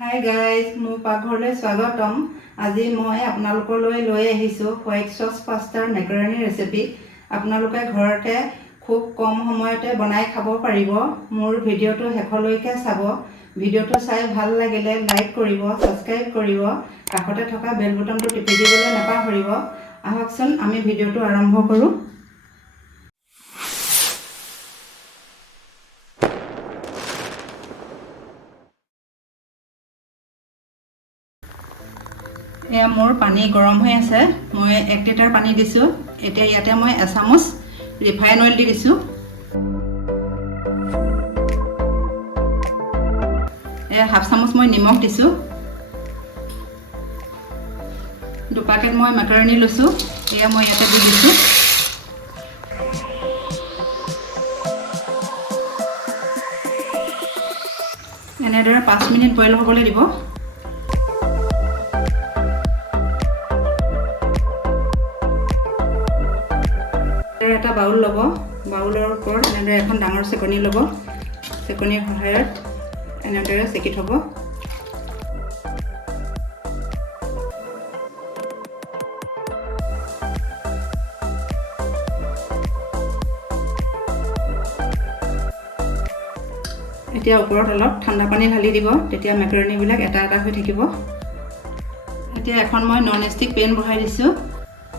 Hi guys, মোৰ পাকঘৰলৈ স্বাগতম। আজি মই আপোনালোকলৈ লৈ আহিছোঁ হোৱাইট চচ পাস্তাৰ মেকাৰণি ৰেচিপি। আপোনালোকে ঘৰতে খুব কম সময়তে বনাই খাব পাৰিব। মোৰ ভিডিঅ'টো শেষলৈকে চাব। ভিডিঅ'টো চাই ভাল লাগিলে লাইক কৰিব, ছাবস্ক্ৰাইব কৰিব, কাষতে থকা বেল বুটামটো টিপি দিবলৈ নাপাহৰিব। আহকচোন আমি ভিডিঅ'টো আৰম্ভ কৰোঁ। এয়া মোৰ পানী গৰম হৈ আছে। মই 1 লিটাৰ পানী দিছোঁ। এতিয়া ইয়াতে মই এচামুচ ৰিফাইন অইল দি দিছোঁ। এয়া হাফ চামুচ মই নিমখ দিছোঁ। 2 পেকেট মই মেকাৰণি লৈছোঁ। এয়া মই ইয়াতে দি দিছোঁ। এনেদৰে 5 মিনিট বইল হ'বলৈ দিব। এটা বাউল ল'ব। বাউলৰ ওপৰত এনেদৰে এখন ডাঙৰ চেকনি ল'ব। চেকনিৰ সহায়ত এনেদৰে চেকি থ'ব। এতিয়া ওপৰত অলপ ঠাণ্ডা পানী ঢালি দিব, তেতিয়া মেকাৰণিবিলাক এটা এটা হৈ থাকিব। এতিয়া এখন মই নন ষ্টিক পেন বহাই দিছোঁ।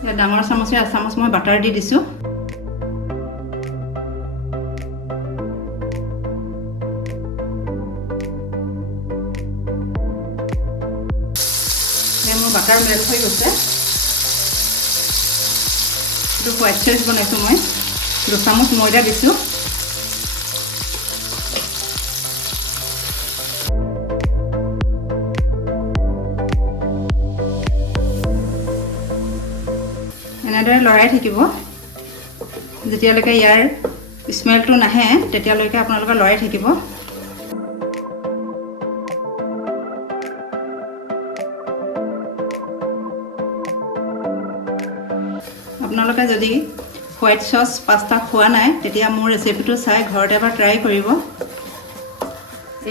ইয়াত ডাঙৰ চামুচে এচামুচ মই বাটাৰ দি দিছোঁ। মোৰ বাটাৰ মেল্ট হৈ গৈছে। এইটো হোৱাইট চচ বনাইছোঁ মই। 2 চামুচ ময়দা দিছোঁ। এনেদৰে লৰাই থাকিব। যেতিয়ালৈকে ইয়াৰ স্মেলটো নাহে তেতিয়ালৈকে আপোনালোকে লৰাই থাকিব। আপোনালোকে যদি হোৱাইট চচ পাস্তা খোৱা নাই তেতিয়া মোৰ ৰেচিপিটো চাই ঘৰতে এবাৰ ট্ৰাই কৰিব।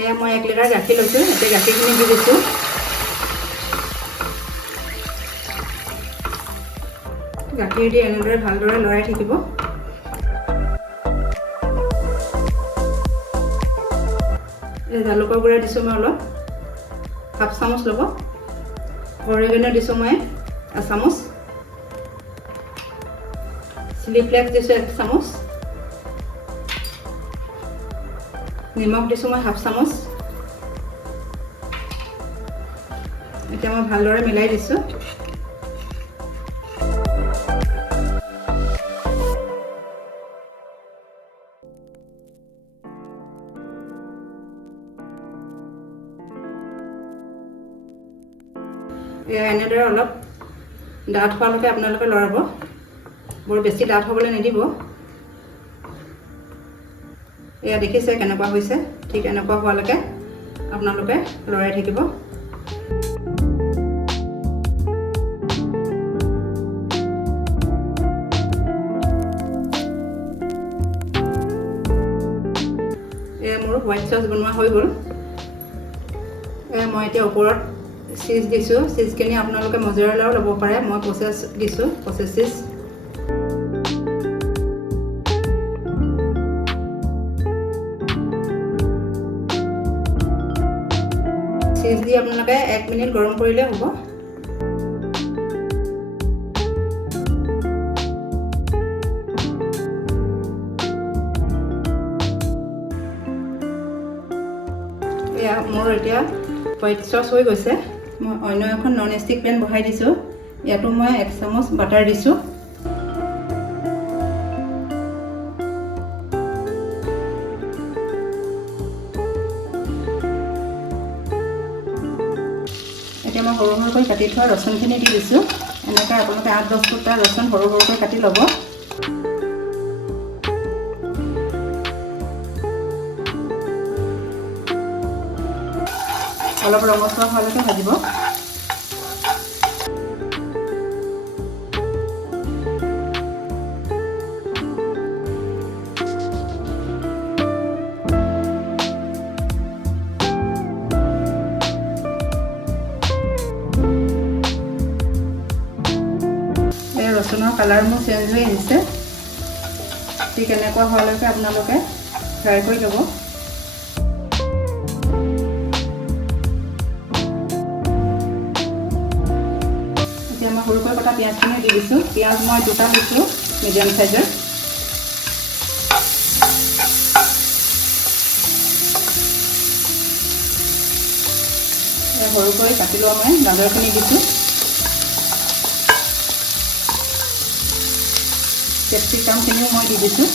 এয়া মই 1 লিটাৰ গাখীৰ লৈছোঁ। এতিয়া গাখীৰখিনি দি দিছোঁ। গাখীৰ দি এনেদৰে ভালদৰে লৰাই থাকিব। এই জালুকৰ গুড়া দিছোঁ মই অলপ, হাফ চামুচ ল'ব। অৰিগেনো দিছোঁ মই এচামুচ। চিলি ফ্লেক্স দিছোঁ 1 চামুচ। নিমখ দিছোঁ মই হাফ চামুচ। এতিয়া মই ভালদৰে মিলাই দিছোঁ। এনেদৰে অলপ ডাঠ হোৱালৈকে আপোনালোকে লৰাব। বৰ বেছি ডাঠ হ'বলৈ নিদিব। এয়া দেখিছে কেনেকুৱা হৈছে। ঠিক এনেকুৱা হোৱালৈকে আপোনালোকে লৰাই থাকিব। এয়া মোৰ হোৱাইট চচ বনোৱা হৈ গ'ল। মই এতিয়া ওপৰত চীজ দিছোঁ। চীজখিনি আপোনালোকে মজেৰেলাও ল'ব পাৰে। মই প্ৰচেছ দিছোঁ, প্ৰচেছ চীজ। চীজ দি আপোনালোকে 1 মিনিট গৰম কৰিলে হ'ব। এয়া মোৰ এতিয়া হোৱাইট চচ হৈ গৈছে। মই অন্য এখন নন ষ্টিক পেন বহাই দিছোঁ। ইয়াতো মই 1 চামুচ বাটাৰ দিছোঁ। এতিয়া মই সৰু সৰুকৈ কাটি থোৱা ৰচুনখিনি দি দিছোঁ। এনেকৈ আপোনালোকে 8-10 টুকুৰা ৰচুন সৰু সৰুকৈ কাটি ল'ব। অলপ ৰঙচুৱা হোৱালৈকে ভাজিব। বেচনৰ কালাৰ মোৰ চেঞ্জ হৈ আহিছে। ঠিক এনেকুৱা হোৱালৈকে আপোনালোকে ফ্ৰাই কৰি ল'ব। এতিয়া মই সৰুকৈ কটা পিঁয়াজখিনি দি দিছোঁ। পিঁয়াজ মই 2টা দিছোঁ, মিডিয়াম চাইজৰ। সৰুকৈ কাটি লোৱা মই গাজৰখিনি দিছোঁ। কেপচিকামখিনিও মই দি দিছোঁ।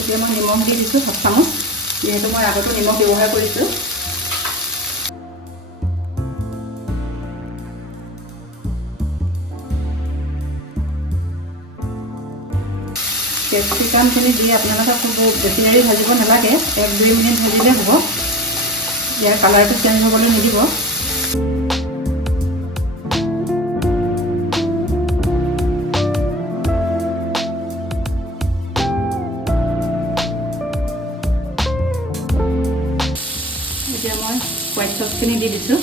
এতিয়া মই নিমখ দি দিছোঁ 1/2 চামুচ, যিহেতু মই আগতো নিমখ ব্যৱহাৰ কৰিছোঁ। কেপচিকামখিনি দি আপোনালোকে খুব বেছি দেৰি ভাজিব নালাগে, 1-2 মিনিট ভাজিলে হ'ব। ইয়াৰ কালাৰটো চেঞ্জ হ'বলৈ নিদিব। এতিয়া মই হোৱাইট চচখিনি দি দিছোঁ।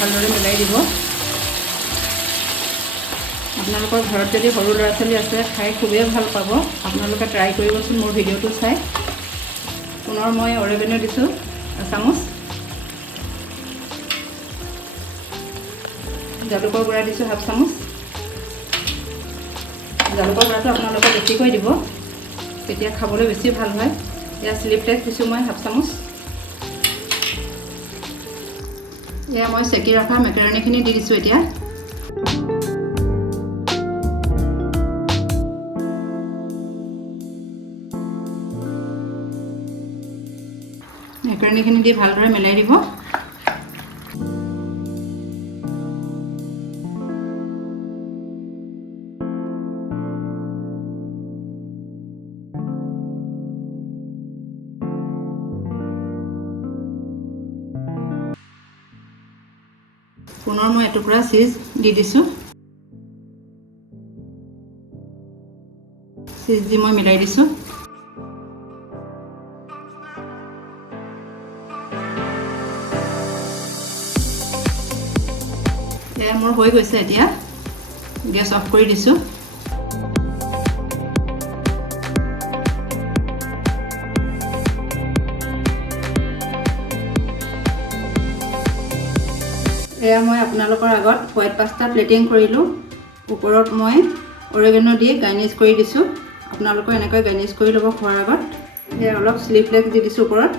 ভালদৰে মিলাই দিব। আপোনালোকৰ ঘৰত যদি সৰু ল'ৰা ছোৱালী আছে, খাই খুবেই ভাল পাব। আপোনালোকে ট্ৰাই কৰিবচোন মোৰ ভিডিঅ'টো চাই। পুনৰ মই অৰেগেনো দিছোঁ 1 চামুচ। জালুকৰ গুড়া দিছোঁ 1/2 চামুচ। জালুকৰ গুড়াটো আপোনালোকে বেছিকৈ দিব, তেতিয়া খাবলৈ বেছি ভাল হয়। ইয়াত চিলি ফ্লেক্স দিছোঁ মই 1/2 চামুচ। এয়া মই চেকি ৰখা মেকাৰণিখিনি দি দিছোঁ। এতিয়া মেকাৰণিখিনি দি ভালদৰে মিলাই দিব। পুনৰ মই এটুকুৰা চীজ দি দিছোঁ। চীজ দি মই মিলাই দিছোঁ। এয়া মোৰ হৈ গৈছে। এতিয়া গেছ অফ কৰি দিছোঁ। এয়া মই আপোনালোকৰ আগত হোৱাইট পাস্তা প্লেটিং কৰিলোঁ। ওপৰত মই অৰেগেনো দি গাৰ্নিছ কৰি দিছোঁ। আপোনালোকে এনেকৈ গাৰ্নিছ কৰি ল'ব খোৱাৰ আগত। এয়া অলপ চিলি ফ্লেক্স দি দিছোঁ ওপৰত।